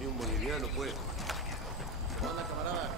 ni un boliviano, pues. ¿Cómo anda, camarada?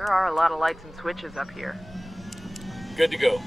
Sure are a lot of lights and switches up here. Good to go.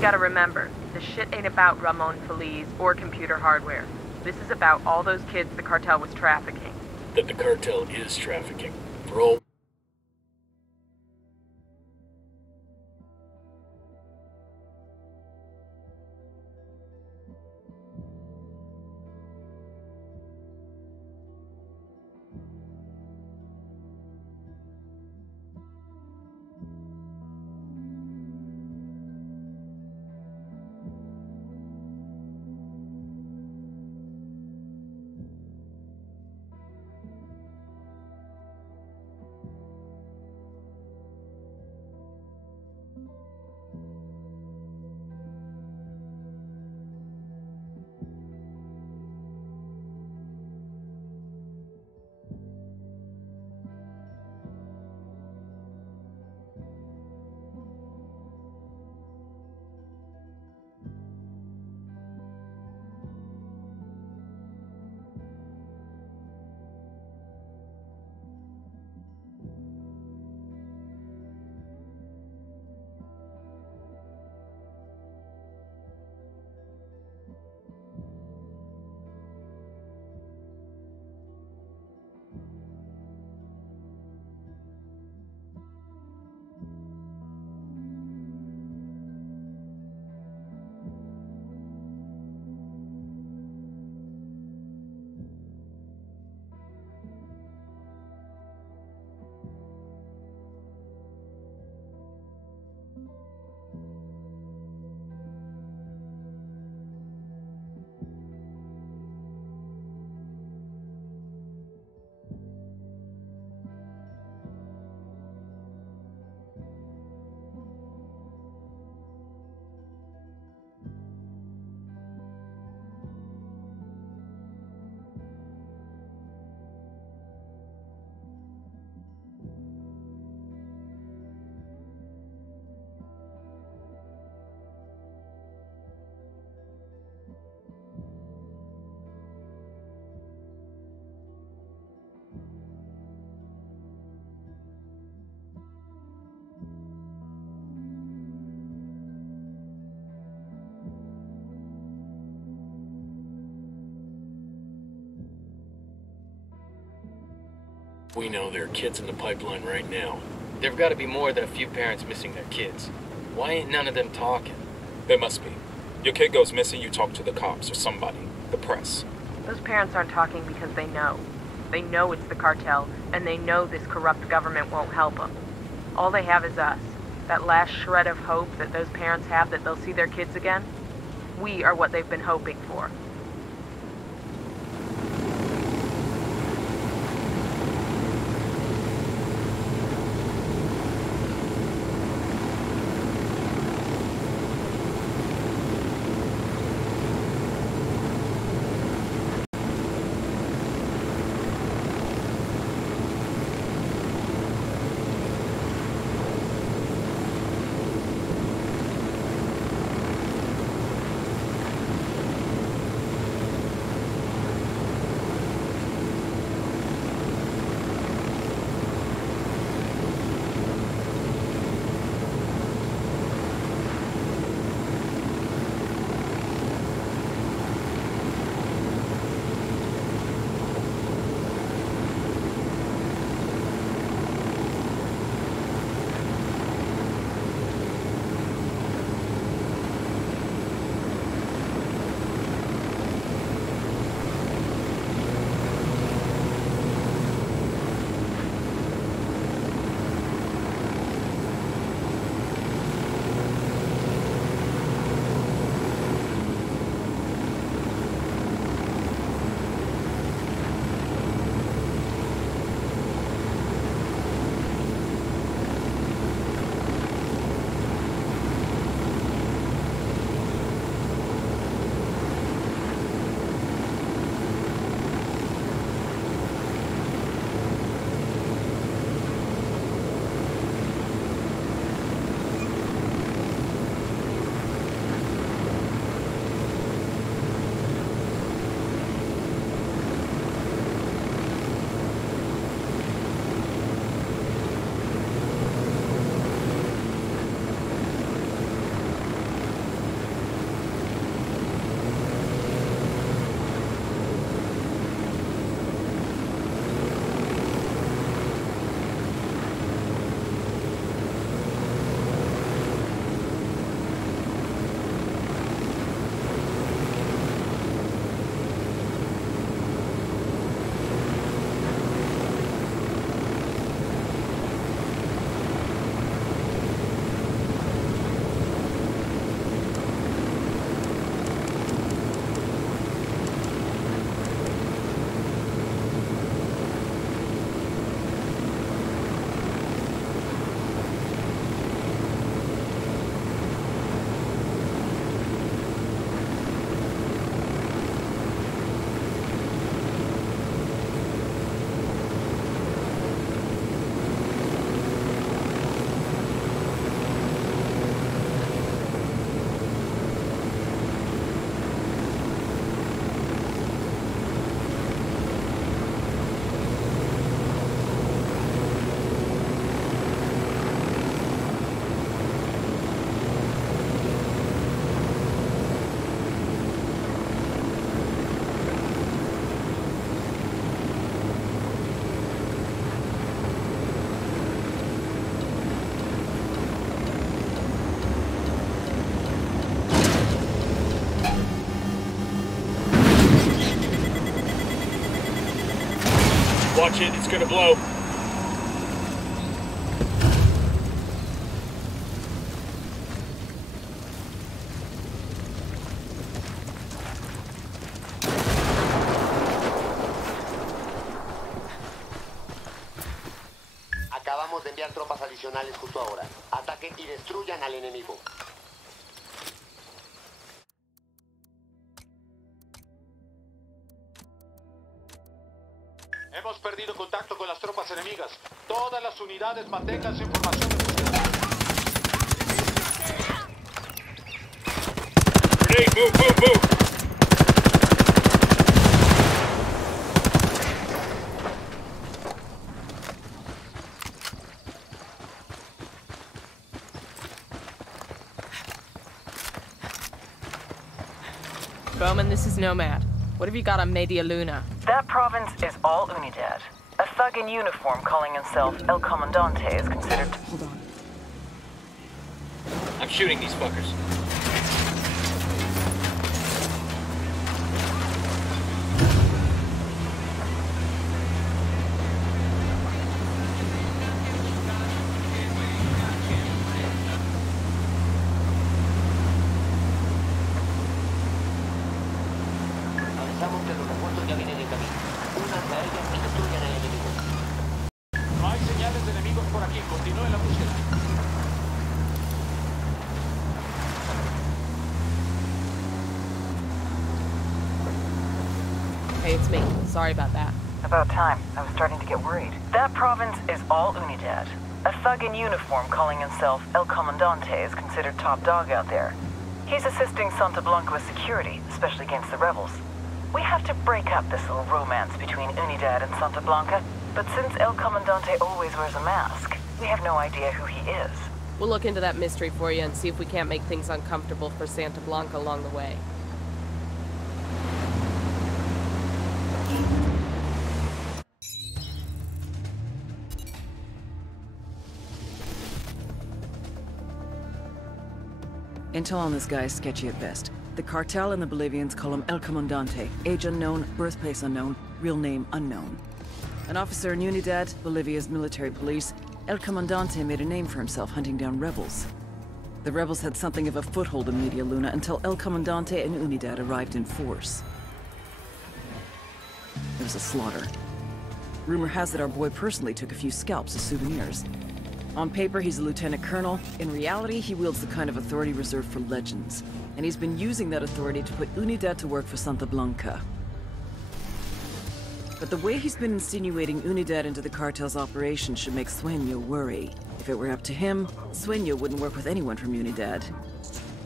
You gotta remember, this shit ain't about Ramon Feliz or computer hardware. This is about all those kids the cartel was trafficking. That the cartel is trafficking. For all... We know there are kids in the pipeline right now. There've got to be more than a few parents missing their kids. Why ain't none of them talking? There must be. Your kid goes missing, you talk to the cops or somebody. The press. Those parents aren't talking because they know. They know it's the cartel, and they know this corrupt government won't help them. All they have is us. That last shred of hope that those parents have that they'll see their kids again. We are what they've been hoping for. Watch it, it's gonna blow. Acabamos de enviar tropas adicionales justo ahora. Ataquen y destruyan al enemigo. Hemos perdido contacto con las tropas enemigas. Todas las unidades mantengan su información de búsqueda. Grenade, move, move, move! Bowman, this is Nomad. What have you got on Media Luna? That province is all Unidad. A thug in uniform calling himself El Comandante is considered... Hold on. I'm shooting these fuckers. Avisamos que los refuerzos ya vienen en camino. Únanse a ellos y destruyan al enemigo. No hay señales de enemigos por aquí. Continúen la búsqueda. Hey, it's me. Sorry about that. About time. I was starting to get worried. That province is all Unidad. A thug in uniform calling himself El Comandante is considered top dog out there. He's assisting Santa Blanca with security, especially against the rebels. We have to break up this little romance between Unidad and Santa Blanca, but since El Comandante always wears a mask, we have no idea who he is. We'll look into that mystery for you and see if we can't make things uncomfortable for Santa Blanca along the way. Intel on this guy is sketchy at best. The cartel and the Bolivians call him El Comandante. Age unknown, birthplace unknown, real name unknown. An officer in Unidad, Bolivia's military police, El Comandante made a name for himself hunting down rebels. The rebels had something of a foothold in Media Luna until El Comandante and Unidad arrived in force. It was a slaughter. Rumor has it our boy personally took a few scalps as souvenirs. On paper, he's a lieutenant colonel. In reality, he wields the kind of authority reserved for legends. And he's been using that authority to put Unidad to work for Santa Blanca. But the way he's been insinuating Unidad into the cartel's operation should make Sueño worry. If it were up to him, Sueño wouldn't work with anyone from Unidad.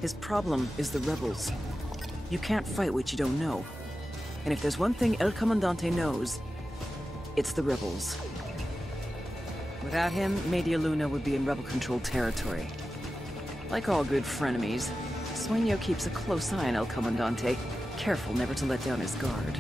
His problem is the rebels. You can't fight what you don't know. And if there's one thing El Comandante knows, it's the rebels. Without him, Media Luna would be in rebel-controlled territory. Like all good frenemies, Sueño keeps a close eye on El Comandante, careful never to let down his guard.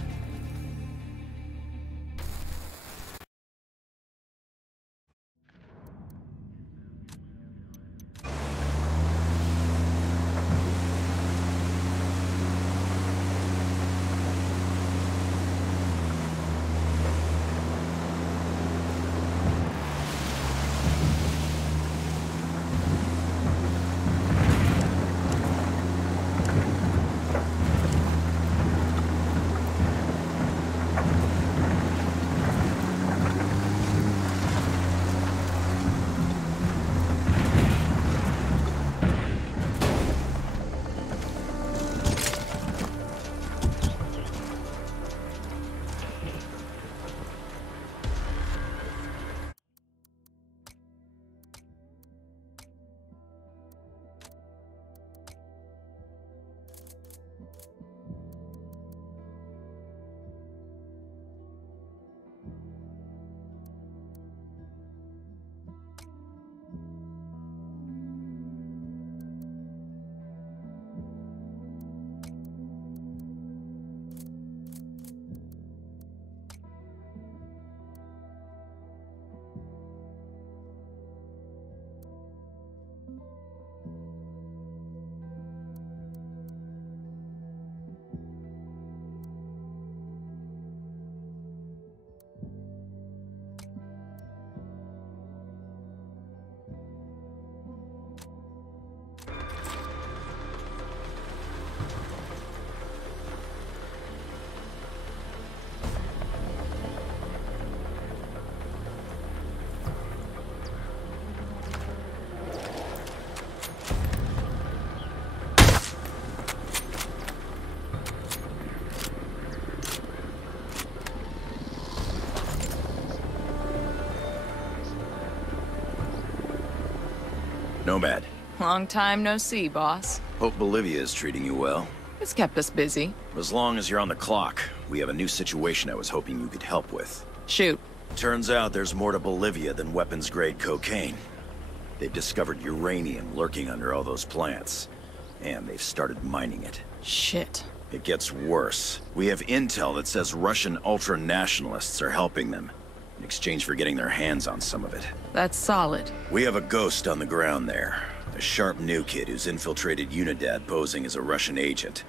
Nomad, Long time no see, boss. hope Bolivia is treating you well. It's kept us busy. As long as you're on the clock, we have a new situation I was hoping you could help with. Shoot. Turns out there's more to Bolivia than weapons-grade cocaine. They've discovered uranium lurking under all those plants, and they've started mining it. Shit. It gets worse. We have intel that says Russian ultra-nationalists are helping them, in exchange for getting their hands on some of it. That's solid. We have a ghost on the ground there. A sharp new kid who's infiltrated Unidad posing as a Russian agent.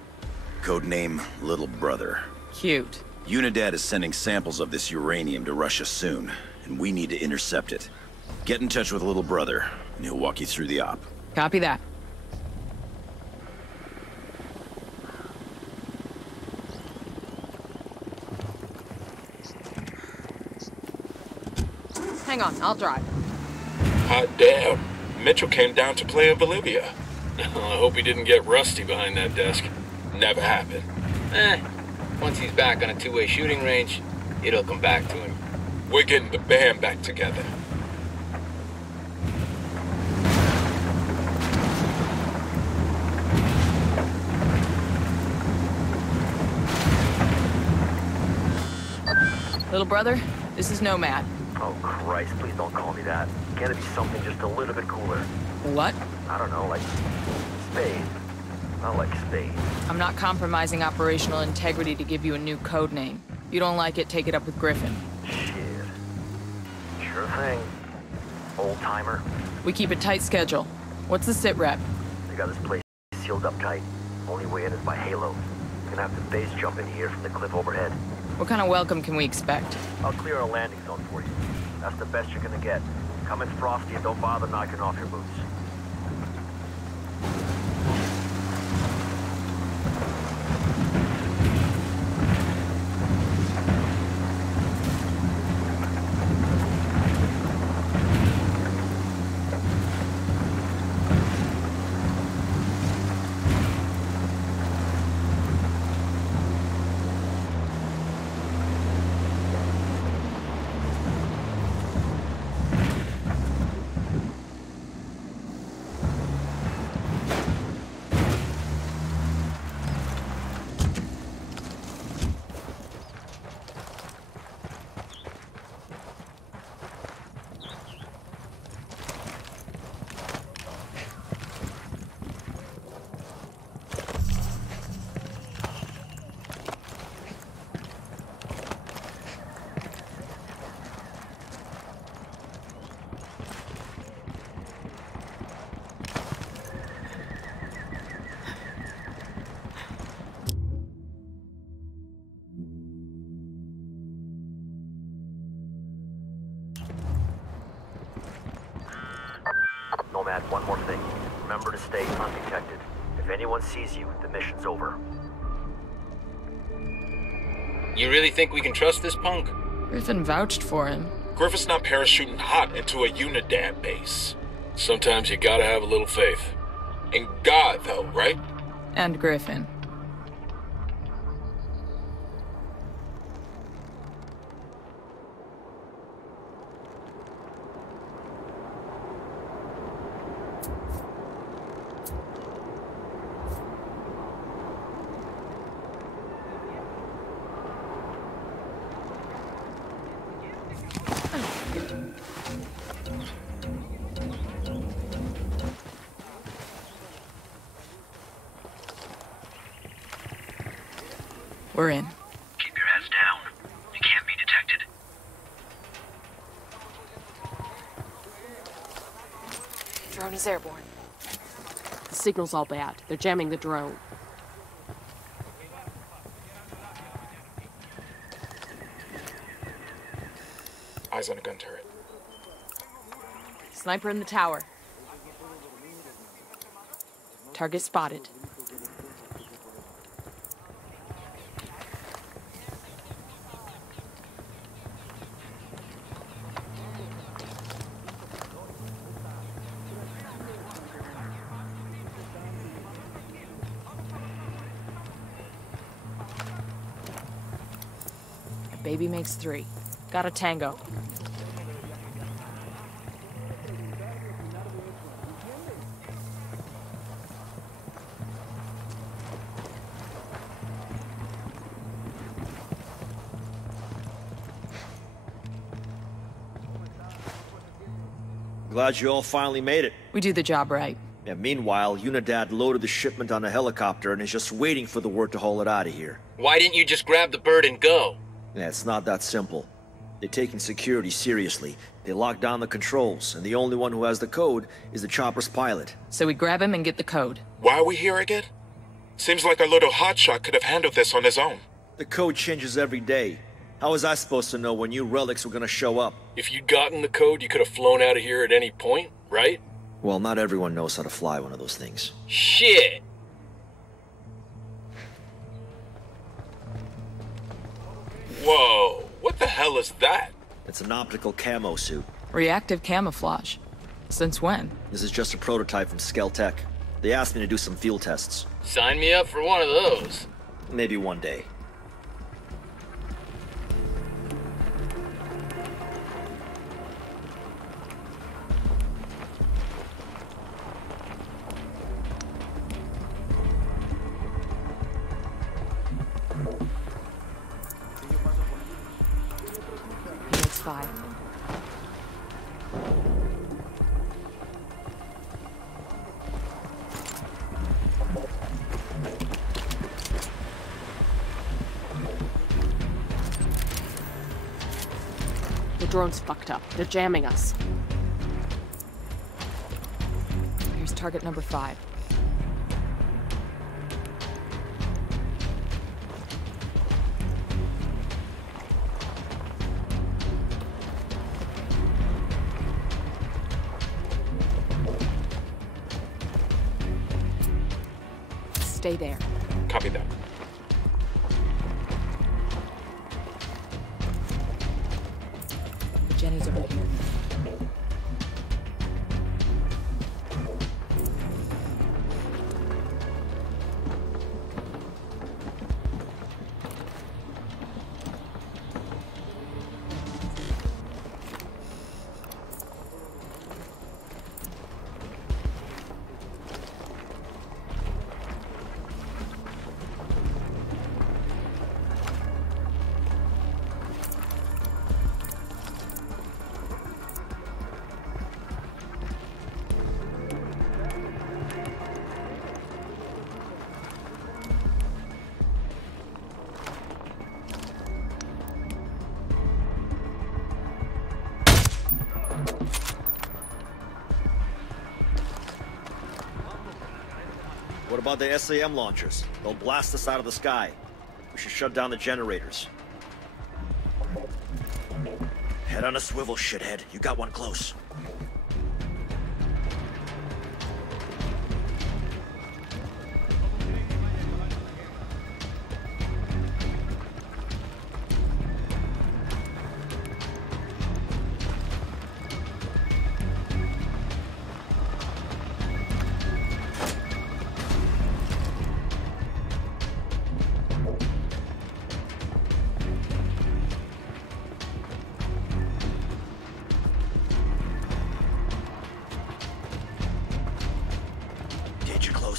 Codename Little Brother. Cute. Unidad is sending samples of this uranium to Russia soon, and we need to intercept it. Get in touch with Little Brother, and he'll walk you through the op. Copy that. Hang on, I'll drive. Hot damn. Mitchell came down to play in Bolivia. I hope he didn't get rusty behind that desk. Never happened. Once he's back on a two-way shooting range, it'll come back to him. We're getting the band back together. Little brother, this is Nomad. Oh, Christ, please don't call me that. Can't it be something just a little bit cooler? What? I don't know, like Spade. I like Spade. I'm not compromising operational integrity to give you a new code name. If you don't like it, take it up with Griffin. Shit. Sure thing. Old timer. We keep a tight schedule. What's the sit rep? They got this place sealed up tight. Only way in is by Halo. Gonna have the base jump in here from the cliff overhead. What kind of welcome can we expect? I'll clear a landing zone for you. That's the best you're gonna get. Come in frosty and don't bother knocking off your boots. Nomad, one more thing. Remember to stay undetected. If anyone sees you, the mission's over. You really think we can trust this punk? Griffin vouched for him. Griffith's not parachuting hot into a Unidad base. Sometimes you gotta have a little faith. In God, though, right? And Griffin. We're in. Keep your heads down. You can't be detected. Drone is airborne. The signal's all bad. They're jamming the drone. Eyes on a gun turret. Sniper in the tower. Target spotted. A baby makes 3. Got a tango. Glad you all finally made it. We do the job right. Yeah, meanwhile, Unidad loaded the shipment on a helicopter and is just waiting for the word to haul it out of here. Why didn't you just grab the bird and go? Yeah, it's not that simple. They're taking security seriously. They locked down the controls, and the only one who has the code is the chopper's pilot. So we grab him and get the code. Why are we here again? Seems like our little hotshot could have handled this on his own. The code changes every day. How was I supposed to know when new relics were gonna show up? If you'd gotten the code, you could have flown out of here at any point, right? Well, not everyone knows how to fly one of those things. Shit! Whoa, what the hell is that? It's an optical camo suit. Reactive camouflage. Since when? This is just a prototype from Skeltech. They asked me to do some field tests. Sign me up for one of those. Maybe one day. Phoenix 5. The drone's fucked up. They're jamming us. Here's target number 5. Stay there. Copy that. Jenny's over here. What about the SAM launchers? They'll blast us out of the sky. We should shut down the generators. Head on a swivel, shithead. You got one close.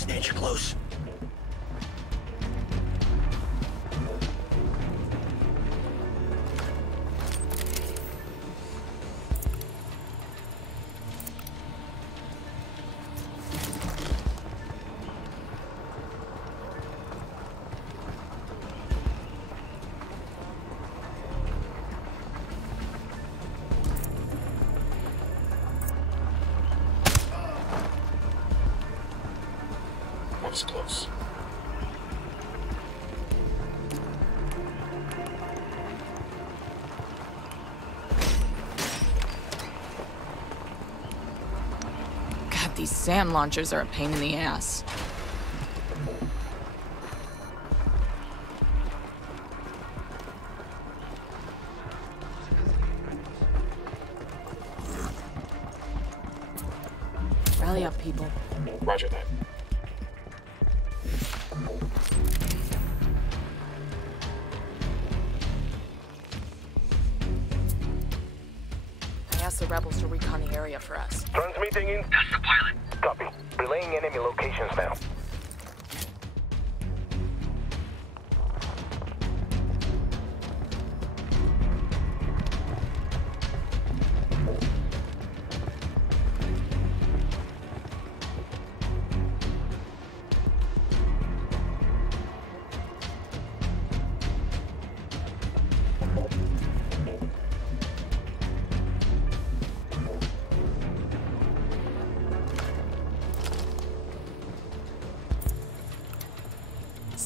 Danger close. That was close. God, these SAM launchers are a pain in the ass. Rally up, people. Roger that. I asked the rebels to recon the area for us. Transmitting in. That's the pilot. Copy. Relaying enemy locations now.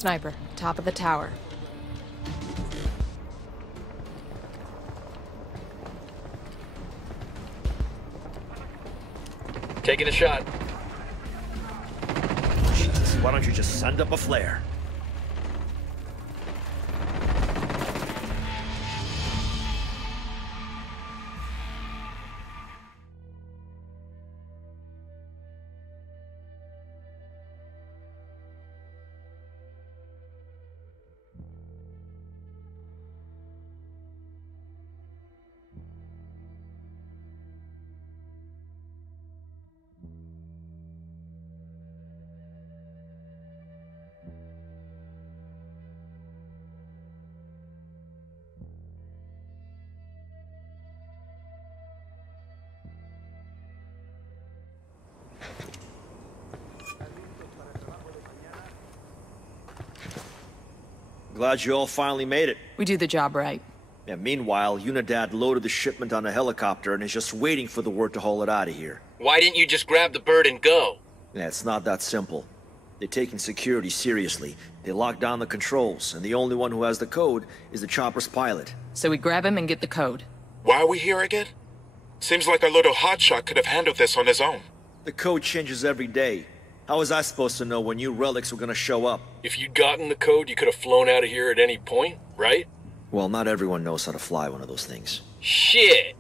Sniper, top of the tower. Taking a shot. Jeez, why don't you just send up a flare? Glad you all finally made it. We do the job right. Yeah, meanwhile, Unidad loaded the shipment on a helicopter and is just waiting for the word to haul it out of here. Why didn't you just grab the bird and go? Yeah, it's not that simple. They're taking security seriously. They locked down the controls, and the only one who has the code is the chopper's pilot. So we grab him and get the code. Why are we here again? Seems like our little hotshot could have handled this on his own. The code changes every day. How was I supposed to know when new relics were gonna show up? If you'd gotten the code, you could have flown out of here at any point, right? Well, not everyone knows how to fly one of those things. Shit!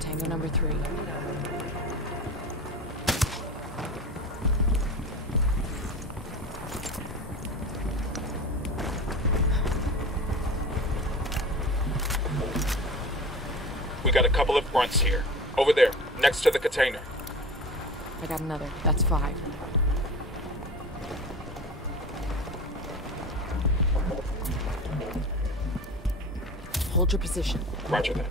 Tango number 3. We got a couple of grunts here. Over there, next to the container. I got another. That's 5. Hold your position. Roger that.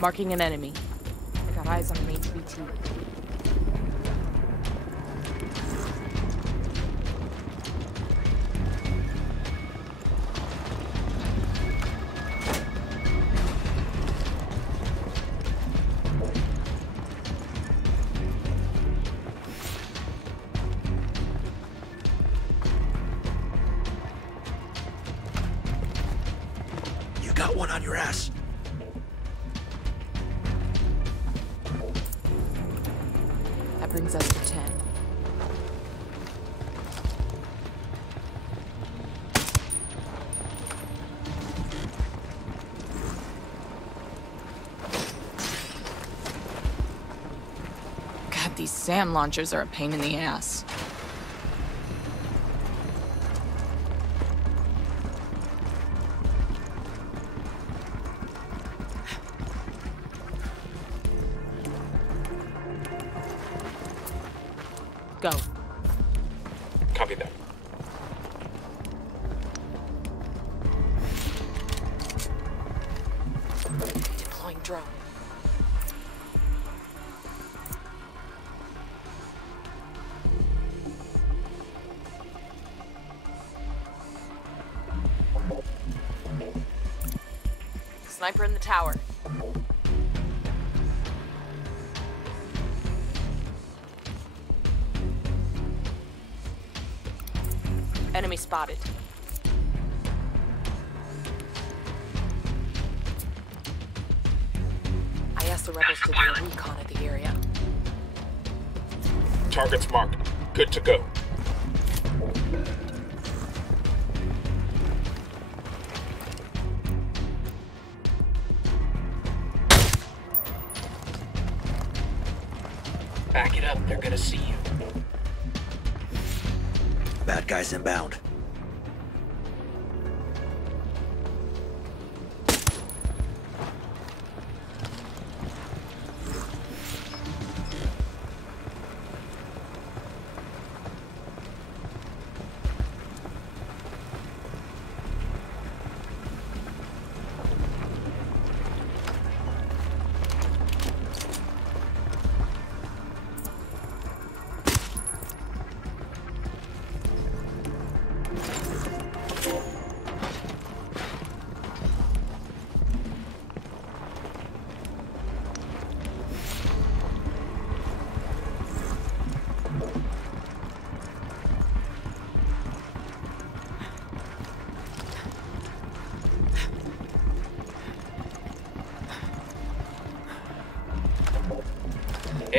Marking an enemy. I got eyes on an HVT. You got one on your ass. That brings us to 10. God, these SAM launchers are a pain in the ass. Go. Copy that. Deploying drone. Sniper in the tower. Enemy spotted. I asked the rebels to do a recon at the area. Target's marked. Good to go. Back it up, they're gonna see you. Bad guys inbound.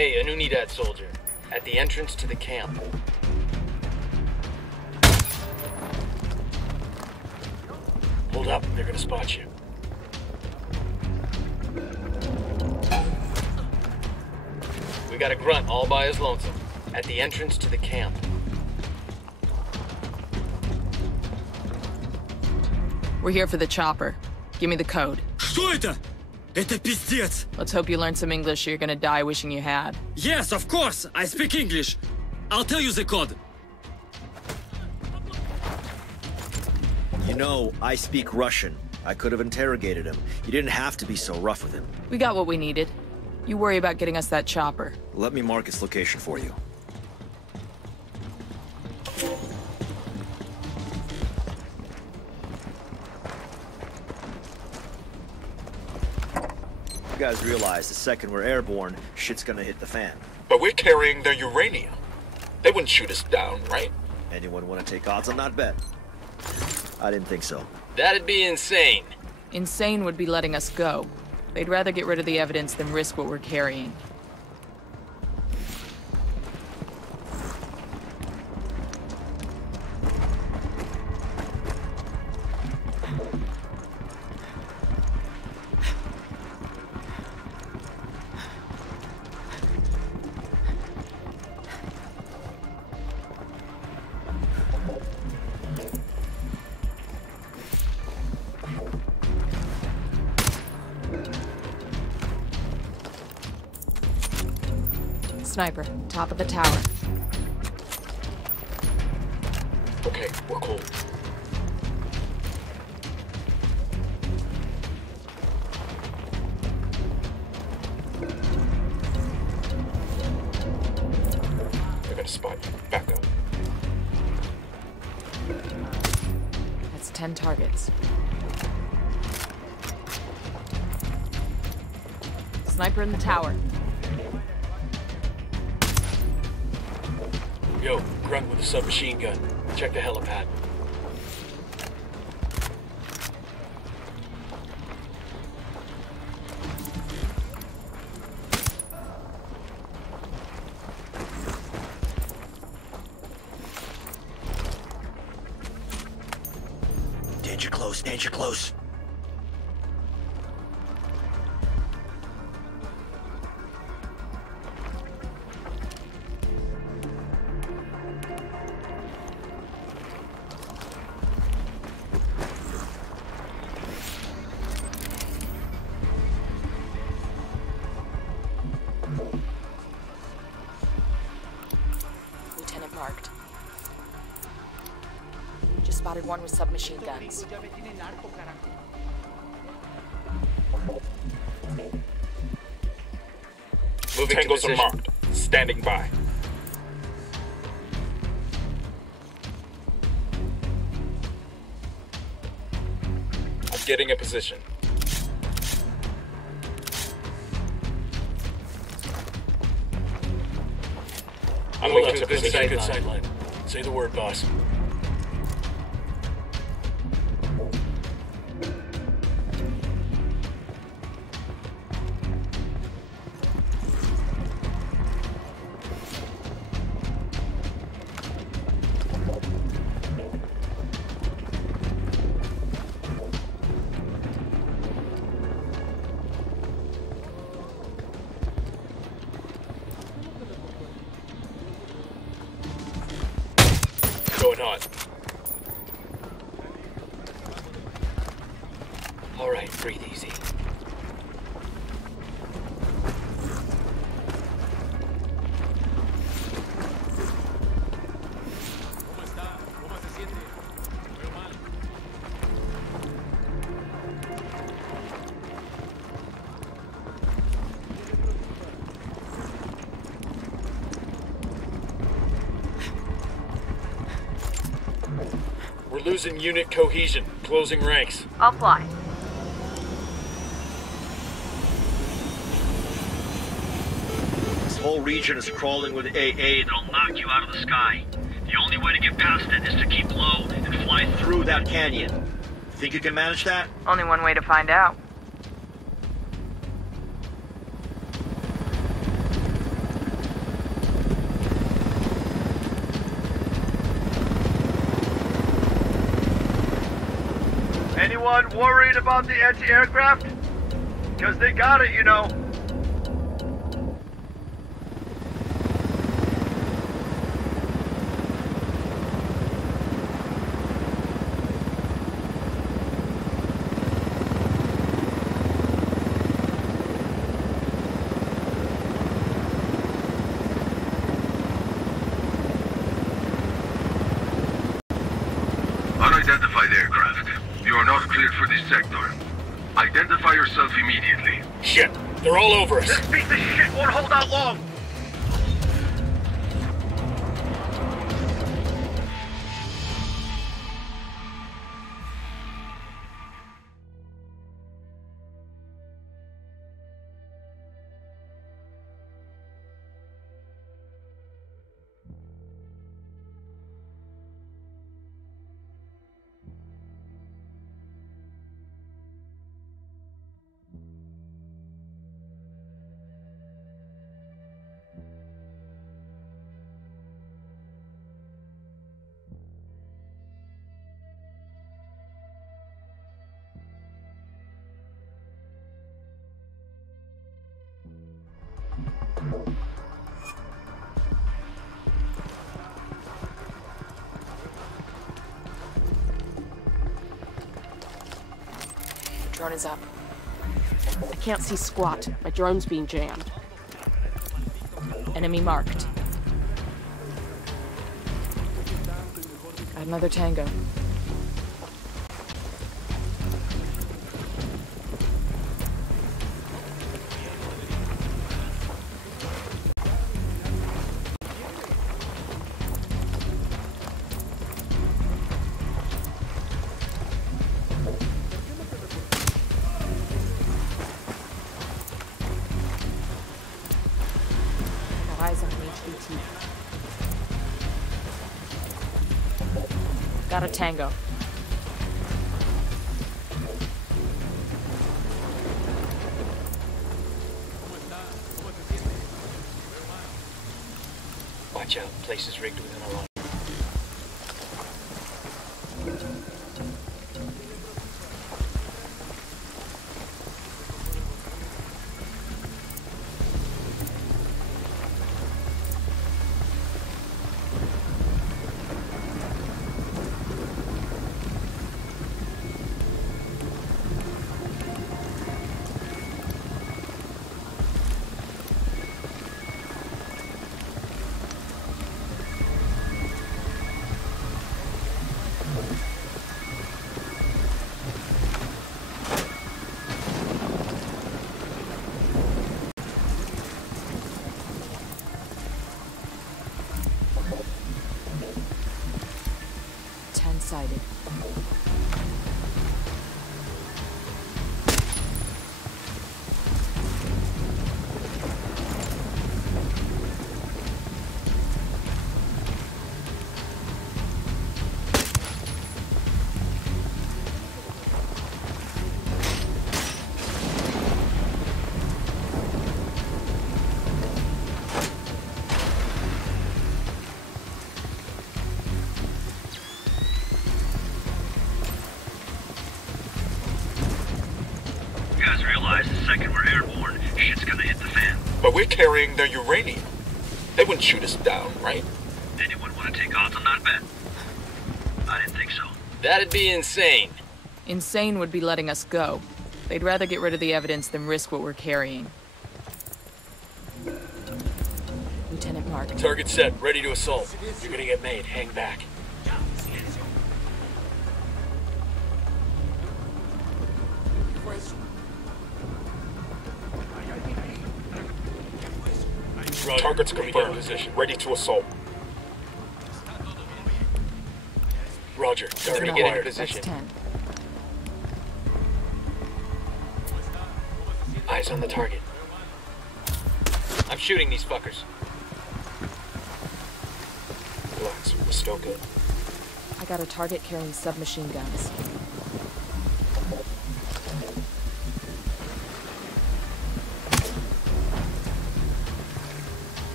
Hey, an Unidad soldier. At the entrance to the camp. Hold up, they're gonna spot you. We got a grunt all by his lonesome. At the entrance to the camp. We're here for the chopper. Give me the code. Что это? Это пиздец! Let's hope you learned some English or you're gonna die wishing you had. Yes, of course! I speak English. I'll tell you the code. You know, I speak Russian. I could have interrogated him. You didn't have to be so rough with him. We got what we needed. You worry about getting us that chopper. Let me mark its location for you. You guys realize the second we're airborne, shit's gonna hit the fan. But we're carrying their uranium. They wouldn't shoot us down, right? Anyone want to take odds on that bet? I didn't think so. That'd be insane. Insane would be letting us go. They'd rather get rid of the evidence than risk what we're carrying. Sniper, top of the tower. Okay, we're cool. They're gonna spot you. Back up. That's 10 targets. Sniper in the tower. Yo, grunt with a submachine gun. Check the helipad. Danger close, danger close. Lieutenant marked. Just spotted one with submachine guns. Moving Tangos to are position. marked. Standing by. I'm getting a position. I'm Moving moving to to a good position. sightline. Say the word, boss. Going hot. All right, breathe easy. We're losing unit cohesion. Closing ranks. I'll fly. This whole region is crawling with AA that'll knock you out of the sky. The only way to get past it is to keep low and fly through that canyon. Think you can manage that? Only one way to find out. Anyone worried about the anti-aircraft? Because they got it, you know. Unidentified aircraft. You are not cleared for this sector. Identify yourself immediately. Shit! They're all over us! This piece of shit won't hold out long! Drone is up. I can't see squat. My drone's being jammed. Enemy marked. Got another tango. Eyes on HVT. Got a tango. Watch out, place is rigged within a line. Sighted. The second we're airborne, shit's gonna hit the fan. But we're carrying their uranium. They wouldn't shoot us down, right? Anyone want to take odds on that bet? I didn't think so. That'd be insane. Insane would be letting us go. They'd rather get rid of the evidence than risk what we're carrying. Lieutenant Mark. Target set, ready to assault. You're gonna get made. Hang back. Target's confirmed. Position. Ready to assault. Roger. Target Get into acquired. position. That's 10. Eyes on the target. I'm shooting these fuckers. Relax, we're still good. I got a target carrying submachine guns.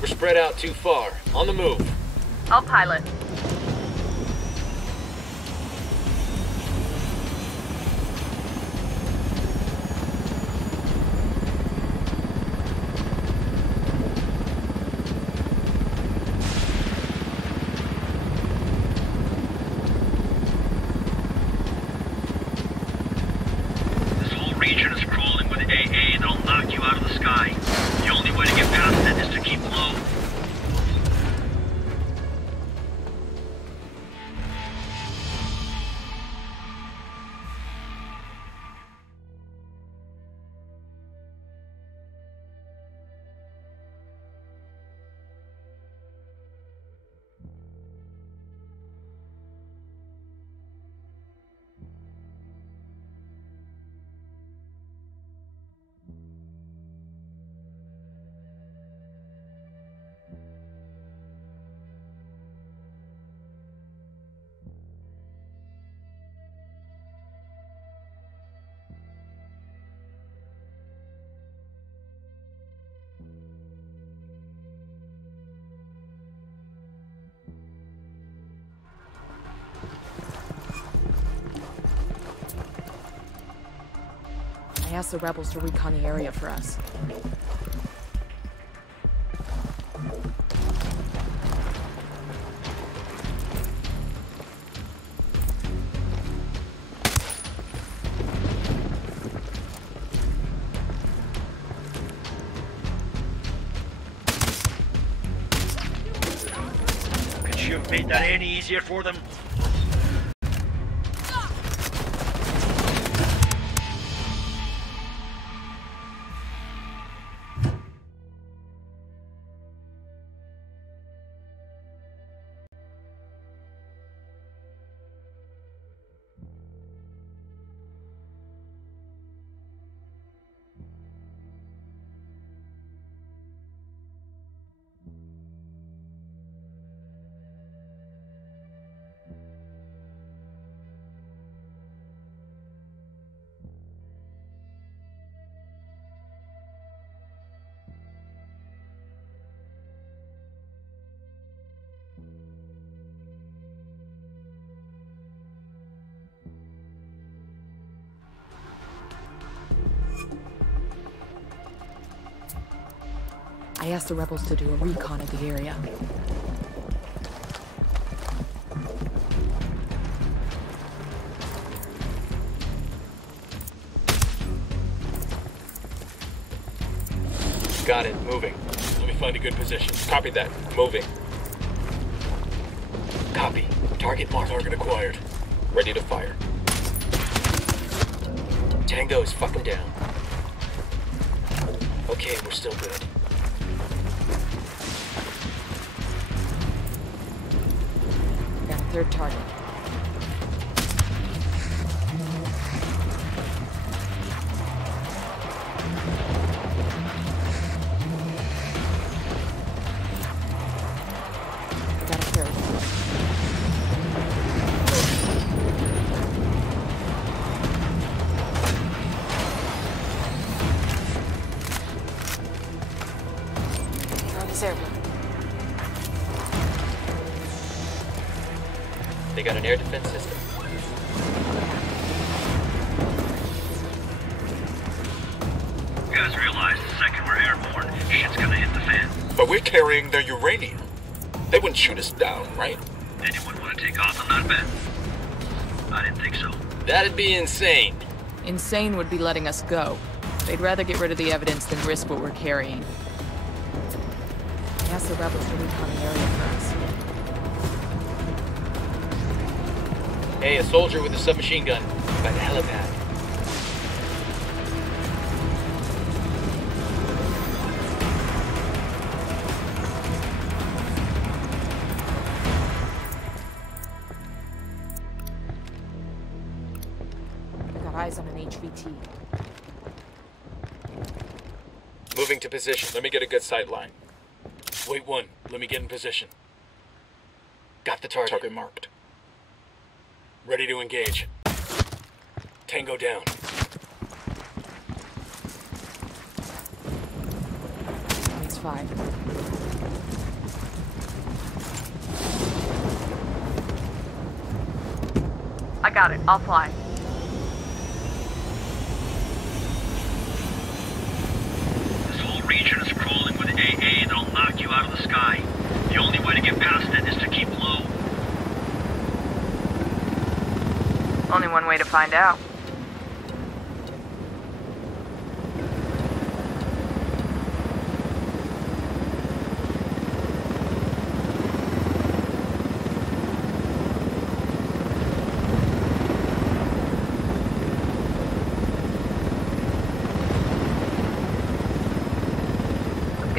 We're spread out too far. On the move. I'll pilot. This whole region is crawling with AA that'll knock you out of the sky. The only way to get past it is to keep low. I asked the rebels to recon the area for us. Could you have made that any easier for them? I asked the rebels to do a recon of the area. Got it. Moving. Let me find a good position. Copy that. Moving. Copy. Target marked. Target acquired. Ready to fire. Tango is fucking down. Okay, we're still good. Got a third target. Got a third. They got an air defense system. You guys realize the second we're airborne, shit's gonna hit the fan. But we're carrying their uranium. They wouldn't shoot us down, right? Anyone want to take off on that bet? I didn't think so. That'd be insane. Insane would be letting us go. They'd rather get rid of the evidence than risk what we're carrying. I asked the rebels to recon the area for us. Hey, a soldier with a submachine gun by the helipad. I got eyes on an HVT. Moving to position. Let me get a good sight line. Wait one. Let me get in position. Got the target. Target marked. Ready to engage. Tango down. Makes 5. got it. I'll fly. This whole region is crawling with AA that'll knock you out of the sky. The only way to get past it is to keep low. Only one way to find out.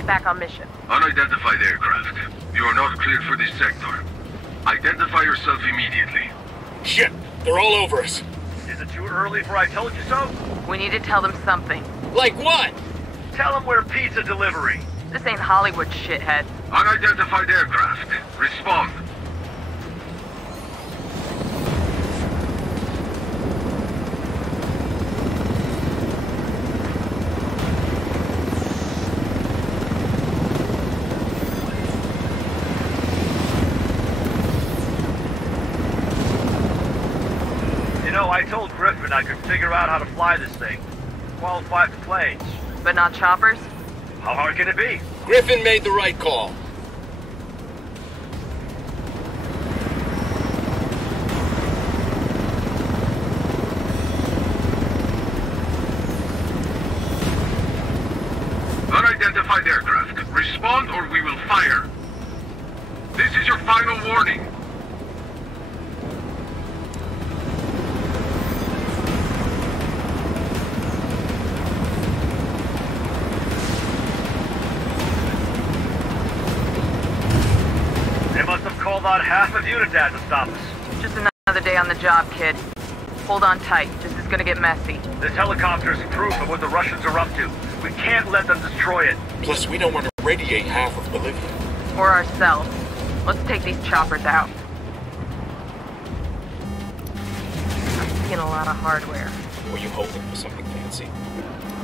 Back on mission. Unidentified aircraft. You are not cleared for this sector. Identify yourself immediately. Shit! They're all over us. Is it too early for I told you so? We need to tell them something. Like what? Tell them we're pizza delivery. This ain't Hollywood, shithead. Unidentified aircraft. Respond. I told Griffin I could figure out how to fly this thing. Qualified for planes. But not choppers? How hard can it be? Griffin made the right call. Unidentified aircraft. Respond or we will fire. This is your final warning. About half of Unidad to stop us. Just another day on the job, kid. Hold on tight. This is gonna get messy. This helicopter is proof of what the Russians are up to. We can't let them destroy it. Plus, we don't want to radiate half of Bolivia. Or ourselves. Let's take these choppers out. I'm seeing a lot of hardware. Were you hoping for something fancy?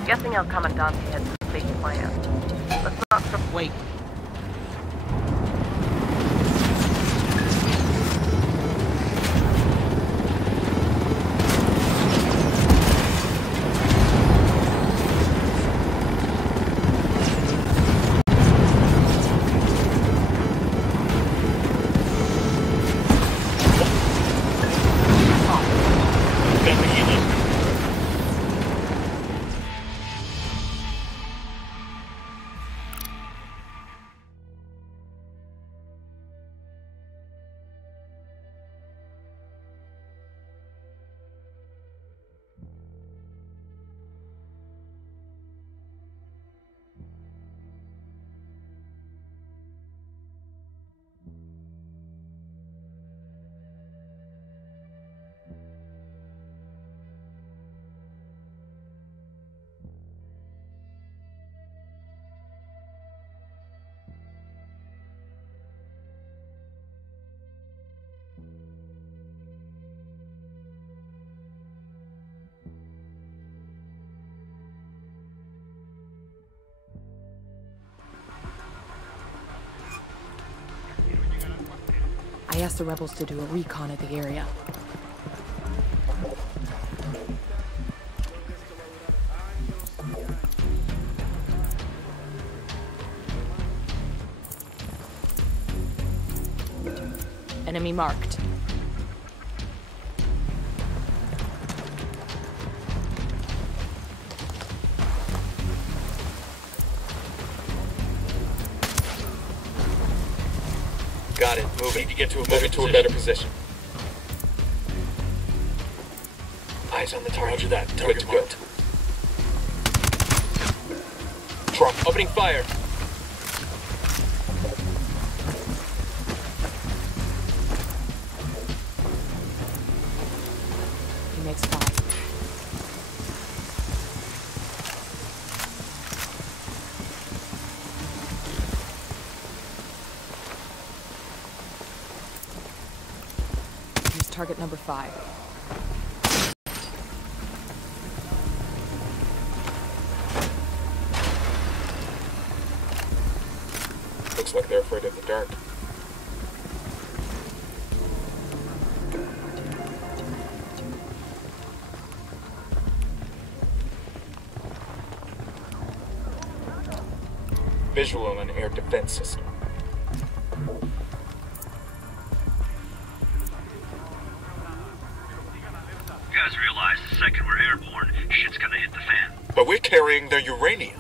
Guessing El Comandante had some big plans. Let's not... Wait. I asked the rebels to do a recon of the area. Enemy marked. Got it. Moving. Need to get to a better position. Eyes on the target. Roger that. Target's good. Truck. Opening fire. He makes 5. Target number 5. Looks like they're afraid of the dark. visual on an air defense system. You guys realize the second we're airborne, shit's gonna hit the fan. But we're carrying their uranium.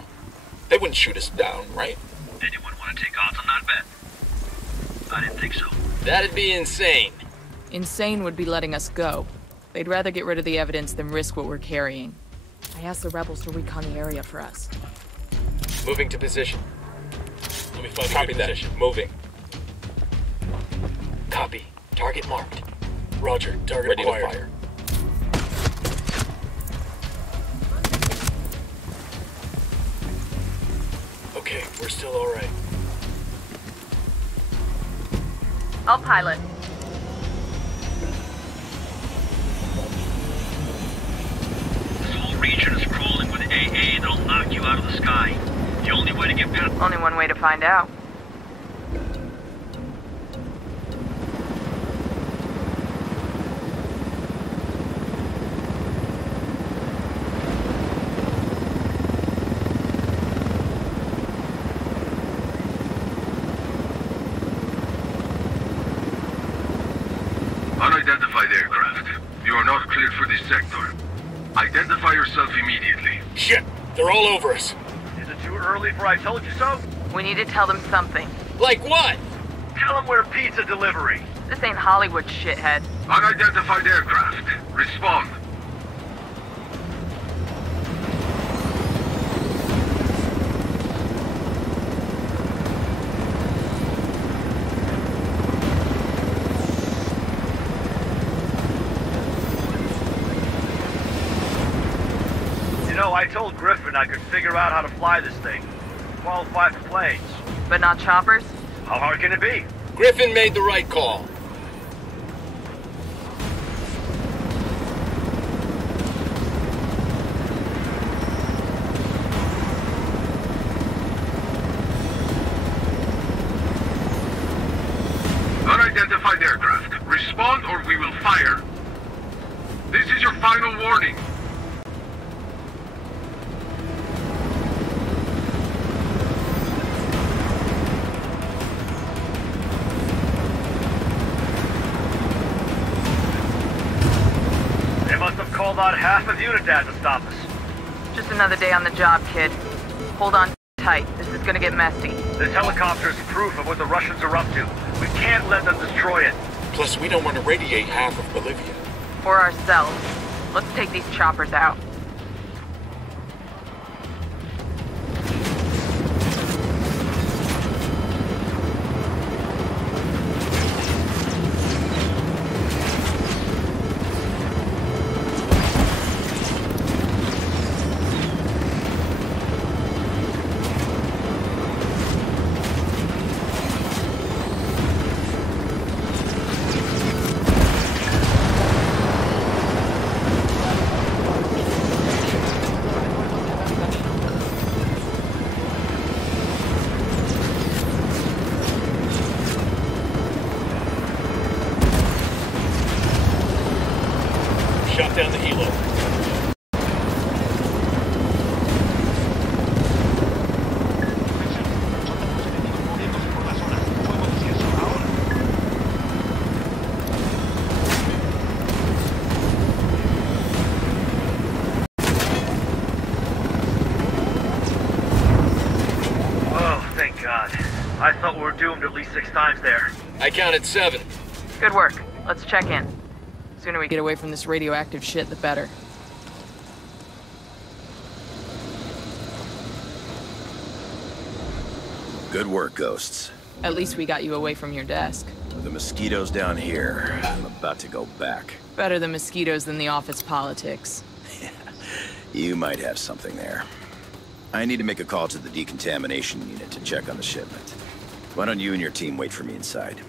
They wouldn't shoot us down, right? Anyone want to take odds on that bet? I didn't think so. That'd be insane. Insane would be letting us go. They'd rather get rid of the evidence than risk what we're carrying. I asked the rebels to recon the area for us. Moving to position. Let me find a Copy good that. position. Moving. Copy. Target marked. Roger. Target Ready acquired. to fire. Okay, we're still all right. I'll pilot. This whole region is crawling with AA that'll knock you out of the sky. The only way to get past... Only one way to find out. Unidentified aircraft. You are not cleared for this sector. Identify yourself immediately. Shit! They're all over us. Is it too early for I told you so? We need to tell them something. Like what? Tell them we're pizza delivery. This ain't Hollywood, shithead. Unidentified aircraft. Respond. I told Griffin I could figure out how to fly this thing. Qualify for planes. But not choppers? How hard can it be? Griffin made the right call. Unidentified aircraft. Respond or we will fire. This is your final warning. About half of Unidad to stop us. Just another day on the job, kid. Hold on tight. This is gonna get messy. This helicopter is proof of what the Russians are up to. We can't let them destroy it. Plus, we don't want to radiate half of Bolivia. Or ourselves. Let's take these choppers out. Shot down the helo. Oh, thank God. I thought we were doomed at least 6 times there. I counted 7. Good work. Let's check in. The sooner we get away from this radioactive shit, the better. Good work, Ghosts. At least we got you away from your desk. With the mosquitoes down here, I'm about to go back. Better the mosquitoes than the office politics. You might have something there. I need to make a call to the decontamination unit to check on the shipment. Why don't you and your team wait for me inside?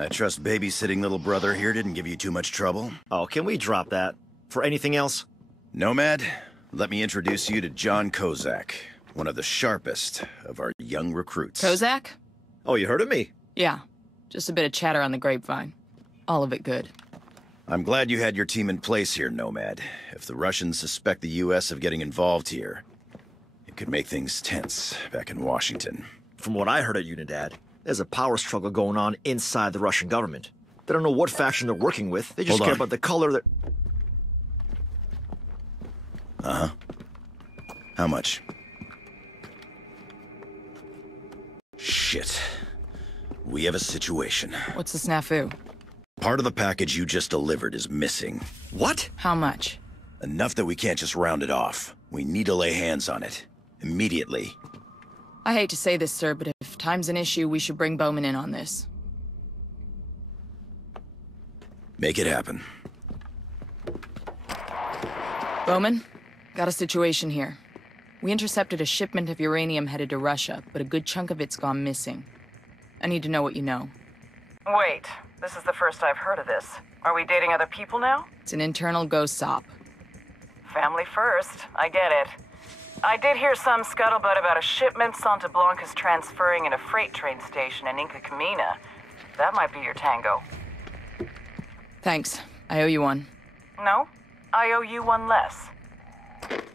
I trust babysitting little brother here didn't give you too much trouble. Oh, can we drop that? For anything else? Nomad, let me introduce you to John KOZAK, one of the sharpest of our young recruits. KOZAK? Oh, you heard of me? Yeah. Just a bit of chatter on the grapevine. All of it good. I'm glad you had your team in place here, Nomad. If the Russians suspect the U.S. of getting involved here, it could make things tense back in Washington. From what I heard at Unidad, there's a power struggle going on inside the Russian government. They don't know what faction they're working with. They just care about the color that... Uh-huh. How much? Shit. We have a situation. What's the snafu? Part of the package you just delivered is missing. What? How much? Enough that we can't just round it off. We need to lay hands on it. Immediately. I hate to say this, sir, but if time's an issue, we should bring Bowman in on this. Make it happen. Bowman, got a situation here. We intercepted a shipment of uranium headed to Russia, but a good chunk of it's gone missing. I need to know what you know. Wait, this is the first I've heard of this. Are we dating other people now? It's an internal ghost op. Family first, I get it. I did hear some scuttlebutt about a shipment Santa Blanca's transferring in a freight train station in Inca Camina. That might be your tango. Thanks. I owe you one. No, I owe you one less.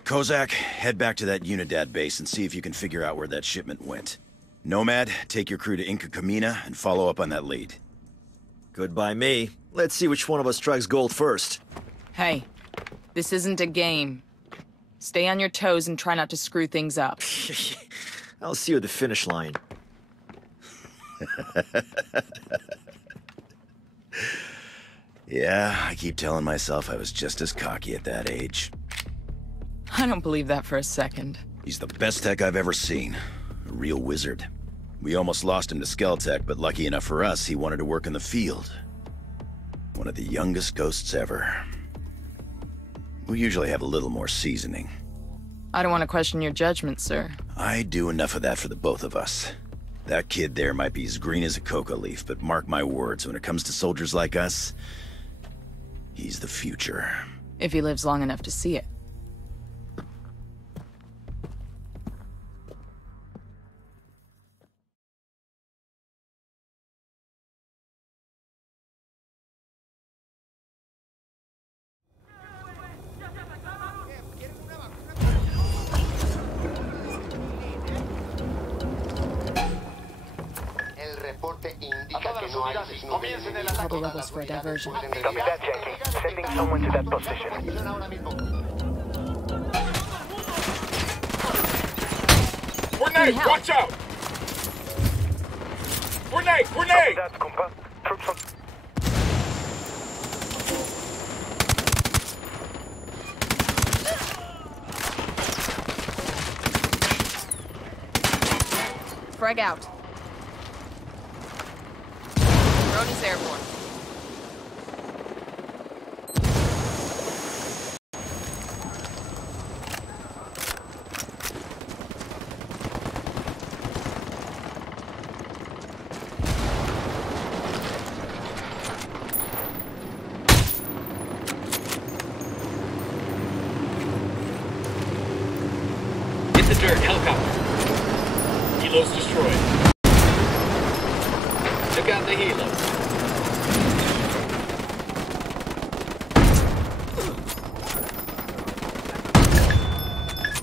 KOZAK, head back to that Unidad base and see if you can figure out where that shipment went. Nomad, take your crew to Inca Camina and follow up on that lead. Good by me. Let's see which one of us strikes gold first. Hey, this isn't a game. Stay on your toes and try not to screw things up. I'll see you at the finish line. Yeah, I keep telling myself I was just as cocky at that age. I don't believe that for a second. He's the best tech I've ever seen. A real wizard. We almost lost him to Skeltech, but lucky enough for us, he wanted to work in the field. One of the youngest ghosts ever. We usually have a little more seasoning. I don't want to question your judgment, sir. I do enough of that for the both of us. That kid there might be as green as a coca leaf, but mark my words, when it comes to soldiers like us, he's the future. If he lives long enough to see it. Couple levels for a diversion. Copy that, Yankee. Sending someone to that position. Grenade! Watch out! Grenade! Grenade! That's compa. Troops on. Frag out. Drone is airborne. Hit the dirt, helicopter. Helos destroyed. Took out the helo.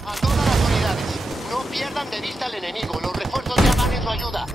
A todas las unidades, no pierdan de vista al enemigo. Los refuerzos ya van en su ayuda.